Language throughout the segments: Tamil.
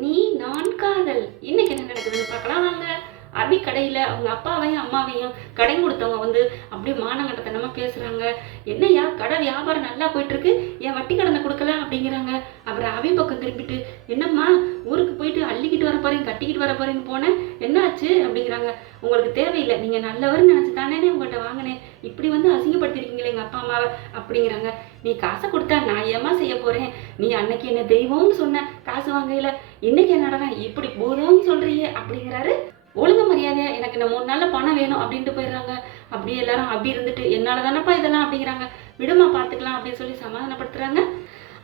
நீ நான் காதல். இன்னைக்கு என்ன நடக்குதுன்னு பார்க்கலாம். வாங்க. அபி கடையில் அவங்க அப்பாவையும் அம்மாவையும் கடை கொடுத்தவங்க வந்து அப்படியே மானங்கட்டத்தனமாக பேசுகிறாங்க என்னய்யா கடை வியாபாரம் நல்லா போயிட்டு இருக்கு. வட்டி கடனை கொடுக்கல அப்படிங்கிறாங்க. அப்புறம் அபி பக்கம் திரும்பிட்டு என்னம்மா கட்டிக்கிட்டு வர போறேன்னு போனேன். என்னாச்சு? அப்படிங்கிறாங்க. உங்களுக்கு தேவையில்லை. நீங்கள் நல்லவர்னு நினச்சி தானே உங்கள்கிட்ட வாங்கினேன். இப்படி வந்து அசிங்கப்படுத்திருக்கீங்களே எங்கள் அப்பா அம்மாவை. அப்படிங்கிறாங்க. நீ காசை கொடுத்தா நான் ஏமா செய்ய போகிறேன் நீ அன்னைக்கு என்ன தெய்வம்னு சொன்ன காசு வாங்கையில. இன்னைக்கு என்னடா இப்படி பூதம்னு சொல்றியே அப்படிங்கிறாரு. ஒழுங்கு மரியாதையா எனக்கு இந்த மூணு நாள்ல பணம் வேணும். அப்படின்ட்டு போயிடுறாங்க. அப்படியே எல்லாரும் அப்படி இருந்துட்டு என்னாலதானப்பா இதெல்லாம்? அப்படிங்கிறாங்க. விடுமா பார்த்துக்கலாம் அப்படின்னு சொல்லி சமாதானப்படுத்துறாங்க.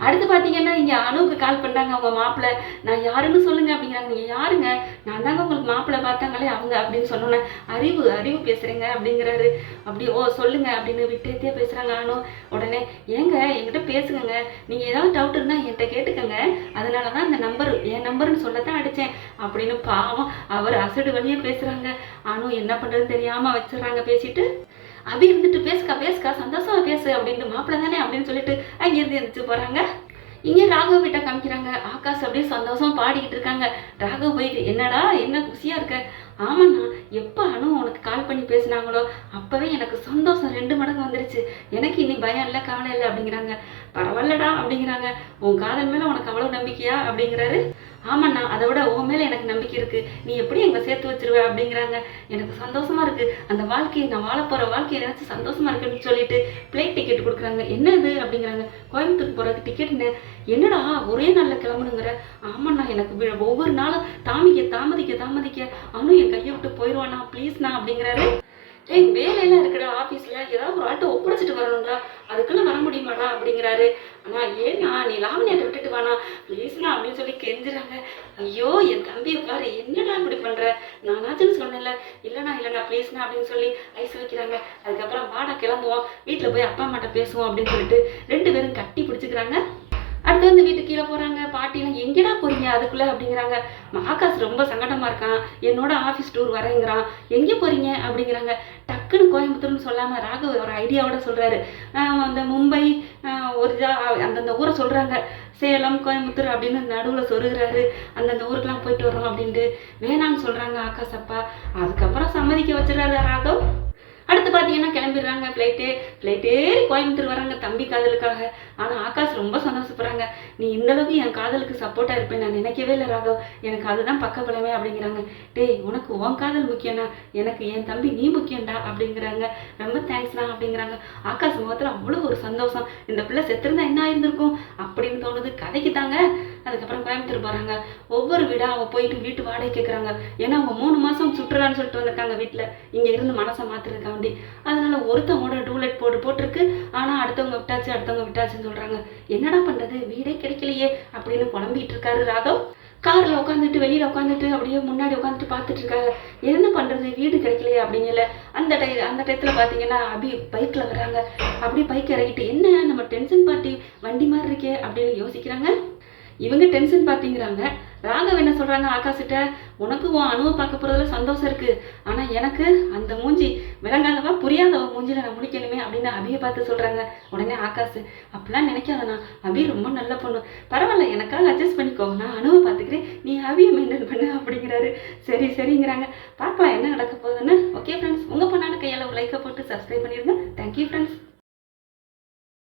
அடுத்து பார்த்தீங்கன்னா இங்கே அணுவுக்கு கால் பண்ணுறாங்க அவங்க மாப்பிள்ளை நான் யாருன்னு சொல்லுங்க அப்படிங்கிறாங்க. நீங்கள் யாருங்க? நான் தாங்க உங்களுக்கு மாப்பிள்ளை பார்த்தாங்களே அவங்க அப்படின்னு சொன்னோன்னே அறிவு அறிவு பேசுகிறேங்க அப்படிங்கிறாரு. அப்படி ஓ சொல்லுங்க அப்படின்னு விட்டேத்தியே பேசுகிறாங்க அனு. உடனே ஏங்க என்கிட்ட பேசுங்கங்க. நீங்கள் ஏதாவது டவுட் இருந்தால் என்கிட்ட கேட்டுக்கங்க. அதனால தான் இந்த நம்பர் என் நம்பர்னு சொல்லத்தான் அடித்தேன் அப்படின்னு பாவம் அவர் அசடு வழியே பேசுகிறாங்க அணு என்ன பண்ணுறதுன்னு தெரியாமல் வச்சிடுறாங்க பேசிட்டு. அபி இருந்துட்டு பேசுக்கா பேசுக்கா சந்தோஷமா பேசு அப்படின்ட்டு மாப்பிள்ள தானே அப்படின்னு சொல்லிட்டு அங்கேருந்து எழுந்துச்சு போகிறாங்க இங்கே ராகவ் வீட்டை காமிக்கிறாங்க. ஆகாஷ் அப்படியே சந்தோஷமா பாடிக்கிட்டு இருக்காங்க. ராகவ் போயிட்டு என்னடா என்ன குஷியாக இருக்க? ஆமாண்ணா எப்போ அனு உனக்கு கால் பண்ணி பேசுனாங்களோ அப்போவே எனக்கு சந்தோஷம் ரெண்டு மடங்கு வந்துருச்சு. எனக்கு இனி பயம் இல்லை கவலை இல்லை அப்படிங்கிறாங்க. பரவாயில்லடா அப்படிங்கிறாங்க. உன் காதல் மேலே உனக்கு அவ்வளோ நம்பிக்கையா? அப்படிங்கிறாரு. ஆமாண்ணா அதை விட உன் மேலே எனக்கு நம்பிக்கை இருக்கு. நீ எப்படி எங்களை சேர்த்து வச்சிருவ அப்படிங்கிறாங்க. எனக்கு சந்தோஷமா இருக்கு. அந்த வாழ்க்கையை நான் வாழ போற வாழ்க்கையை நினைச்சு சந்தோஷமா இருக்குன்னு சொல்லிட்டு பிளேட் டிக்கெட் கொடுக்குறாங்க. என்ன இது அப்படிங்கிறாங்க. கோயம்புத்தூர் போறதுக்கு என்ன? என்னடா ஒரே நாளில் கிளம்பணுங்கிற? ஆமாண்ணா எனக்கு ஒவ்வொரு நாளும் தாமிக்க தாமதிக்க தாமதிக்க. அவனும் என் கையை விட்டு போயிடுவானா ப்ளீஸ்ண்ணா அப்படிங்கிறாரு. ஏய் வேலையெல்லாம் இருக்குடா ஆஃபீஸில் ஏதாவது ஒரு ஆட்டை ஒப்படைச்சிட்டு வரணும்டா. அதுக்குள்ளே வர முடியுமாடா அப்படிங்கிறாரு. அண்ணா ஏண்ணா நீ லாவணியாட்ட விட்டுட்டு வேணாம் ப்ளீஸ்ண்ணா அப்படின்னு சொல்லி கெஞ்சுறாங்க. ஐயோ என் தம்பியை பாரு என்னடா இப்படி பண்ற? நானாச்சுன்னு சொன்னேன்ல. இல்லைண்ணா இல்லைண்ணா ப்ளீஸ்ண்ணா அப்படின்னு சொல்லி ஐஸ் வைக்கிறாங்க அதுக்கப்புறம் வாடா கிளம்புவோம். வீட்டில் போய் அப்பா அம்மாட்ட பேசுவோம் அப்படின்னு சொல்லிட்டு ரெண்டு பேரும் கட்டி பிடிச்சிக்கிறாங்க. அடுத்து வந்து வீட்டுக்கு கீழே போகிறாங்க பாட்டிலாம் எங்கடா போறீங்க? அதுக்குள்ளே அப்படிங்கிறாங்க. ஆகாஷ் ரொம்ப சங்கடமாக இருக்கான். என்னோட ஆஃபீஸ் டூர் வரேங்கிறான். எங்கே போகிறீங்க அப்படிங்கிறாங்க. டக்குன்னு கோயம்புத்தூர்னு சொல்லாமல் ராகவ் ஒரு ஐடியாவோட சொல்கிறாரு அந்த மும்பை ஒரு அந்தந்த ஊரை சொல்கிறாங்க சேலம் கோயம்புத்தூர் அப்படின்னு நடுவில் சொருகிறாரு. அந்தந்த ஊருக்கெலாம் போயிட்டு வரோம் அப்படின்ட்டு வேணான்னு சொல்கிறாங்க ஆகாஷ் அப்பா. அதுக்கப்புறம் சம்மதிக்க வச்சிடறாரு ராகவ். அடுத்து பார்த்தீங்கன்னா கிளம்பிடுறாங்க ஃப்ளைட்டு ஃப்ளைட் ஏறி கோயம்புத்தூர் வராங்க தம்பி காதலுக்காக. ஆனால் ஆகாஷ் ரொம்ப சந்தோஷம் நீ இந்த அளவுக்கு என் காதலுக்கு சப்போர்ட்டாக இருப்பேன் நான் நினைக்கவே இல்லை ராகவ். எனக்கு அதுதான் பக்க பலமே அப்படிங்கிறாங்க. டேய் உனக்கு உன் காதல் முக்கியம்டா. எனக்கு என் தம்பி நீ முக்கியம்டா அப்படிங்கிறாங்க. ரொம்ப தேங்க்ஸ்டா அப்படிங்கிறாங்க. ஆகாஷ் முகத்தில் அவ்வளோ ஒரு சந்தோஷம். இந்த பிள்ளை செத்துருந்தா என்ன ஆயிருந்திருக்கும் அப்படின்னு தோணுது கதைக்கு தாங்க அதுக்கப்புறம் கோயம்புத்தூர் போகிறாங்க ஒவ்வொரு வீடாக அவங்க போயிட்டு வீட்டு வாடகை கேட்குறாங்க ஏன்னா அவங்க மூணு மாதம் சுற்றுலான்னு சொல்லிட்டு வந்திருக்காங்க வீட்டில் இங்கே இருந்து மனசை மாற்றுறதுக்காண்டி அதனால் ஒருத்தவங்களோட டூலெட் போட்டு போட்டிருக்கு. ஆனால் அடுத்தவங்க விட்டாச்சு அடுத்தவங்க விட்டாச்சுன்னு சொல்கிறாங்க என்னடா பண்ணுறது வீடே கிடைக்கலையே அப்படின்னு புலம்பிகிட்டு இருக்காரு ராகவ். காரில் உட்காந்துட்டு வெளியில் உட்காந்துட்டு அப்படியே முன்னாடி உட்காந்துட்டு பார்த்துட்டு இருக்காங்க. என்ன பண்ணுறது வீடு கிடைக்கலையே அப்படிங்கல அந்த டை அந்த டயத்தில் பார்த்தீங்கன்னா அபி பைக்கில் வராங்க அப்படியே பைக் இறங்கிட்டு என்ன நம்ம டென்ஷன் பார்ட்டி வண்டி மாதிரி இருக்கே அப்படின்னு யோசிக்கிறாங்க. இவங்க டென்ஷன் பார்த்தீங்கிறாங்க. ராகவ் என்ன சொல்கிறாங்க ஆகாஷிட்ட உனக்கு உன் அணுவை பார்க்க போகிறதுல சந்தோஷம் இருக்குது ஆனால் எனக்கு அந்த மூஞ்சி விளங்காதவா புரியாதவ மூஞ்சியில் நான் முடிக்கணுமே அப்படின்னு அபியை பார்த்து சொல்கிறாங்க உடனே ஆகாஷ். அப்படிலாம் நினைக்காதண்ணா. அபி ரொம்ப நல்ல பொண்ணு. பரவாயில்ல எனக்காக அட்ஜஸ்ட் பண்ணிக்கோ. நான் அணுவை பார்த்துக்கிறேன். நீ அபியை மெயின்டைன் பண்ணு அப்படிங்கிறாரு. சரி சரிங்கிறாங்க. பாப்பா என்ன நடக்க போகுது?